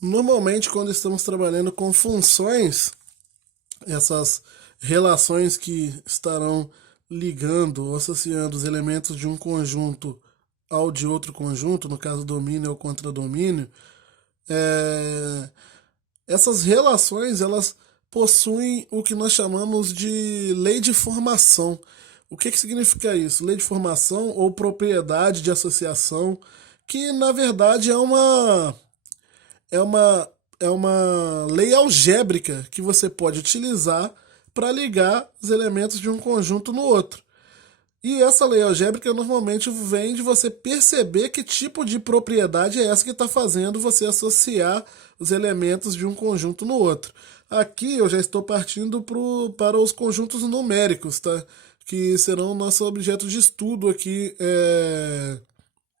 Normalmente, quando estamos trabalhando com funções, essas relações que estarão ligando ou associando os elementos de um conjunto ao de outro conjunto, no caso domínio ou contradomínio, é, essas relações elas possuem o que nós chamamos de lei de formação. O que significa isso? Lei de formação ou propriedade de associação, que na verdade é uma, é uma lei algébrica que você pode utilizar para ligar os elementos de um conjunto no outro. E essa lei algébrica normalmente vem de você perceber que tipo de propriedade é essa que está fazendo você associar os elementos de um conjunto no outro. Aqui eu já estou partindo para os conjuntos numéricos, tá? Que serão nosso objeto de estudo aqui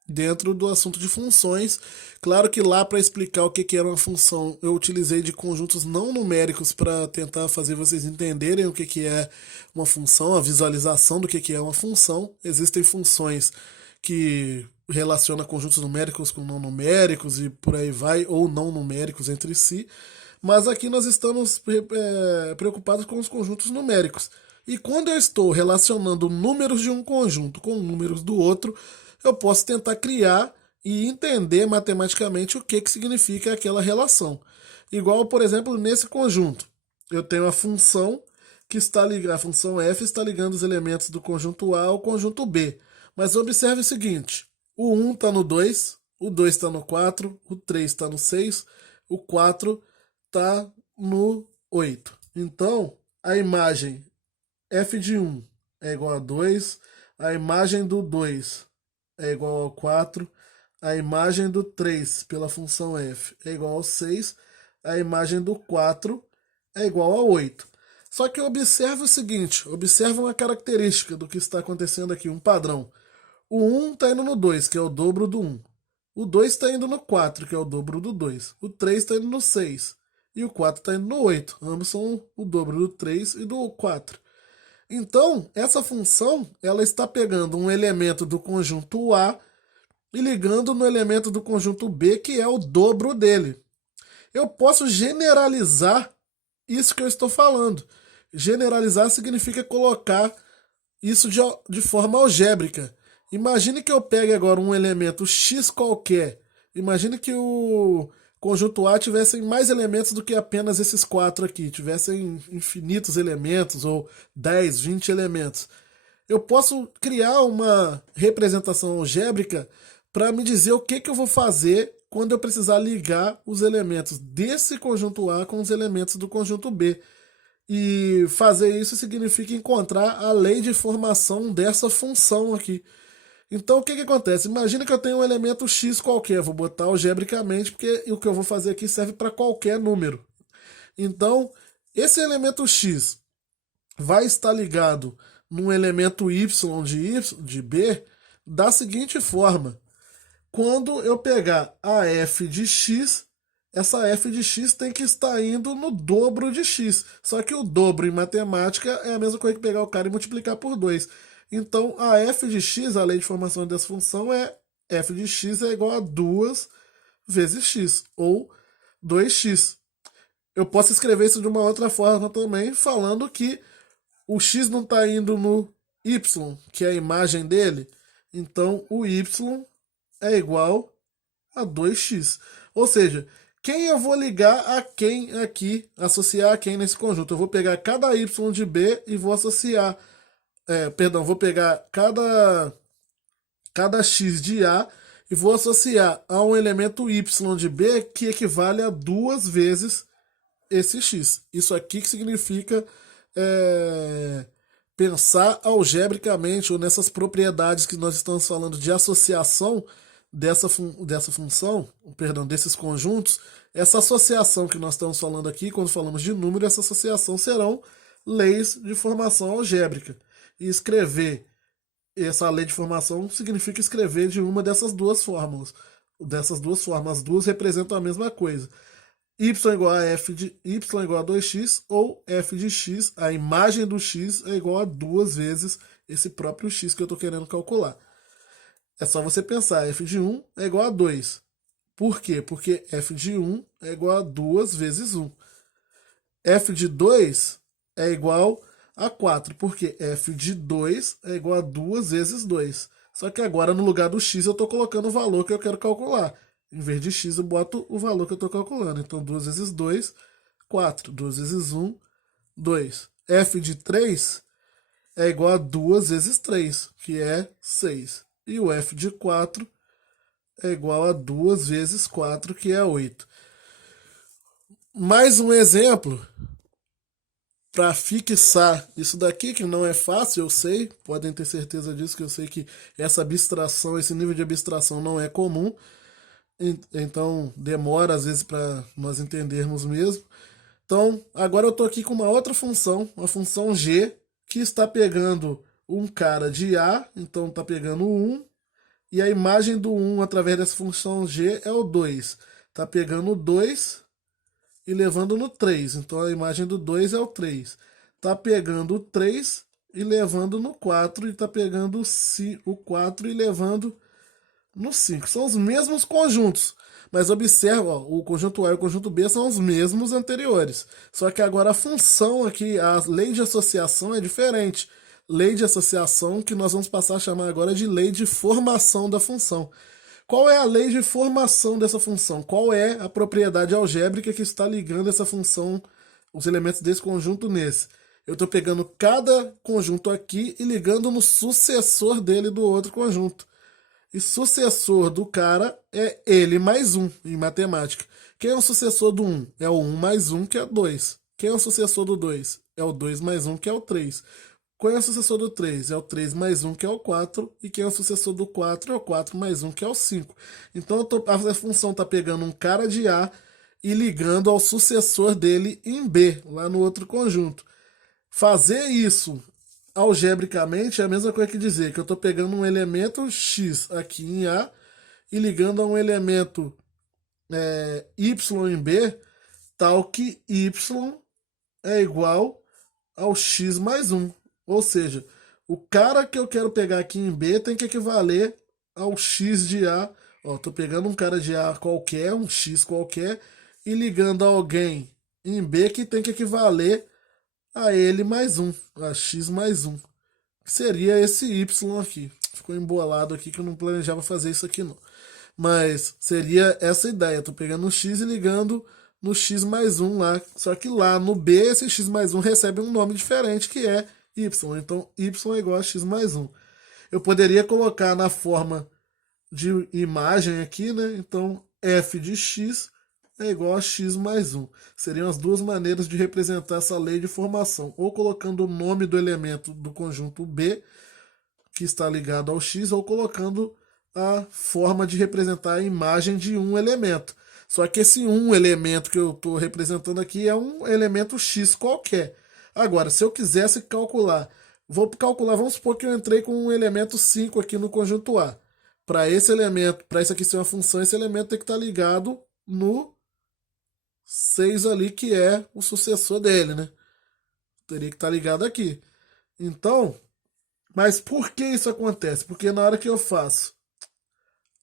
dentro do assunto de funções. Claro que lá para explicar o que era uma função, eu utilizei de conjuntos não numéricos para tentar fazer vocês entenderem o que é uma função, a visualização do que é uma função. Existem funções que relacionam conjuntos numéricos com não numéricos e por aí vai, ou não numéricos entre si. Mas aqui nós estamos preocupados com os conjuntos numéricos. E quando eu estou relacionando números de um conjunto com números do outro, eu posso tentar criar e entender matematicamente o que significa aquela relação. Igual, por exemplo, nesse conjunto. Eu tenho a função que está ligada, a função f está ligando os elementos do conjunto A ao conjunto B. Mas observe o seguinte: o 1 está no 2, o 2 está no 4, o 3 está no 6, o 4 está no 8. Então, a imagem f de 1 é igual a 2, a imagem do 2 é igual ao 4, a imagem do 3 pela função f é igual ao 6, a imagem do 4 é igual a 8. Só que observe o seguinte, observe uma característica do que está acontecendo aqui, um padrão. O 1 está indo no 2, que é o dobro do 1. O 2 está indo no 4, que é o dobro do 2. O 3 está indo no 6. E o 4 está indo no 8. Ambos são o dobro do 3 e do 4. Então, essa função ela está pegando um elemento do conjunto A e ligando no elemento do conjunto B, que é o dobro dele. Eu posso generalizar isso que eu estou falando. Generalizar significa colocar isso de forma algébrica. Imagine que eu pegue agora um elemento x qualquer. Imagine que o conjunto A tivesse mais elementos do que apenas esses quatro aqui. Tivessem infinitos elementos, ou 10, 20 elementos. Eu posso criar uma representação algébrica para me dizer o que eu vou fazer quando eu precisar ligar os elementos desse conjunto A com os elementos do conjunto B. E fazer isso significa encontrar a lei de formação dessa função aqui. Então o que acontece? Imagina que eu tenho um elemento x qualquer, vou botar algebricamente, porque o que eu vou fazer aqui serve para qualquer número. Então, esse elemento x vai estar ligado num elemento y de B da seguinte forma. Quando eu pegar a f de x, essa f de x tem que estar indo no dobro de x. Só que o dobro em matemática é a mesma coisa que pegar o cara e multiplicar por 2. Então, a f de x, a lei de formação dessa função é f de x é igual a 2 vezes x, ou 2x. Eu posso escrever isso de uma outra forma também, falando que o x não está indo no y, que é a imagem dele. Então, o y é igual a 2x. Ou seja, quem eu vou ligar a quem aqui, associar a quem nesse conjunto? Eu vou pegar cada y de B e vou associar, vou pegar cada x de A e vou associar a um elemento y de B que equivale a duas vezes esse x. Isso aqui que significa é, pensar algebricamente ou nessas propriedades que nós estamos falando de associação dessa função, perdão, desses conjuntos. Essa associação que nós estamos falando aqui, quando falamos de número, essa associação serão leis de formação algébrica. E escrever essa lei de formação significa escrever de uma dessas duas fórmulas. Dessas duas formas, as duas representam a mesma coisa. Y igual a f de y igual a 2x, ou f de x, a imagem do x é igual a duas vezes esse próprio x que eu estou querendo calcular. É só você pensar, f de 1 é igual a 2. Por quê? Porque f de 1 é igual a 2 vezes 1. F de 2 é igual a 4, porque f de 2 é igual a 2 vezes 2. Só que agora, no lugar do x, eu estou colocando o valor que eu quero calcular. Em vez de x, eu boto o valor que eu estou calculando. Então, 2 vezes 2, 4. 2 vezes 1, 2. F de 3 é igual a 2 vezes 3, que é 6. E o f de 4 é igual a 2 vezes 4, que é 8. Mais um exemplo para fixar isso daqui, que não é fácil, eu sei, podem ter certeza disso, que eu sei que essa abstração, esse nível de abstração não é comum, então demora às vezes para nós entendermos mesmo. Então, agora eu estou aqui com uma outra função, uma função g, que está pegando um cara de A, então está pegando o 1, e a imagem do 1 através dessa função g é o 2. Está pegando o 2 e levando no 3. Então a imagem do 2 é o 3. Está pegando o 3 e levando no 4. E está pegando o 4 e levando no 5. São os mesmos conjuntos. Mas observa, ó, o conjunto A e o conjunto B são os mesmos anteriores. Só que agora a função aqui, a lei de associação é diferente. Lei de associação que nós vamos passar a chamar agora de lei de formação da função. Qual é a lei de formação dessa função? Qual é a propriedade algébrica que está ligando essa função, os elementos desse conjunto nesse? Eu estou pegando cada conjunto aqui e ligando no sucessor dele do outro conjunto. E sucessor do cara é ele mais 1 em matemática. Quem é o sucessor do 1? É o 1 mais 1, que é 2. Quem é o sucessor do 2? É o 2 mais 1, que é o 3. Qual é o sucessor do 3? É o 3 mais 1, que é o 4. E quem é o sucessor do 4? É o 4 mais 1, que é o 5. Então a função está pegando um cara de A e ligando ao sucessor dele em B, lá no outro conjunto. Fazer isso algebricamente é a mesma coisa que dizer que eu estou pegando um elemento x aqui em A e ligando a um elemento y em B, tal que y é igual ao x mais 1. Ou seja, o cara que eu quero pegar aqui em B tem que equivaler ao x de A. Estou pegando um cara de A qualquer, um x qualquer, e ligando a alguém em B que tem que equivaler a ele mais 1, a x mais 1. Que seria esse y aqui. Ficou embolado aqui que eu não planejava fazer isso aqui não. Mas seria essa ideia. Estou pegando o x e ligando no x mais 1 lá. Só que lá no B, esse x mais 1 recebe um nome diferente que é y. Então y é igual a x mais 1. Eu poderia colocar na forma de imagem aqui, né? Então f de x é igual a x mais 1. Seriam as duas maneiras de representar essa lei de formação. Ou colocando o nome do elemento do conjunto B, que está ligado ao x, ou colocando a forma de representar a imagem de um elemento. Só que esse um elemento que eu estou representando aqui é um elemento x qualquer. Agora, se eu quisesse calcular, vamos supor que eu entrei com um elemento 5 aqui no conjunto A. Para esse elemento, para isso aqui ser uma função, esse elemento tem que estar ligado no 6 ali, que é o sucessor dele, né? Teria que estar ligado aqui. Então, mas por que isso acontece? Porque na hora que eu faço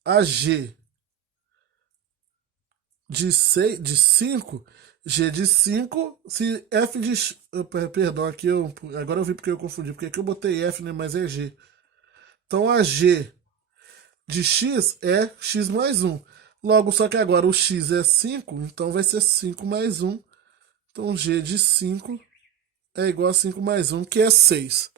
a g de 5, g de 5, se f de... Perdão, aqui agora eu vi porque eu confundi. Porque aqui eu botei f, né? Mas é g. Então a g de x é x mais 1. Logo, só que agora o x é 5, então vai ser 5 mais 1. Então g de 5 é igual a 5 mais 1, que é 6.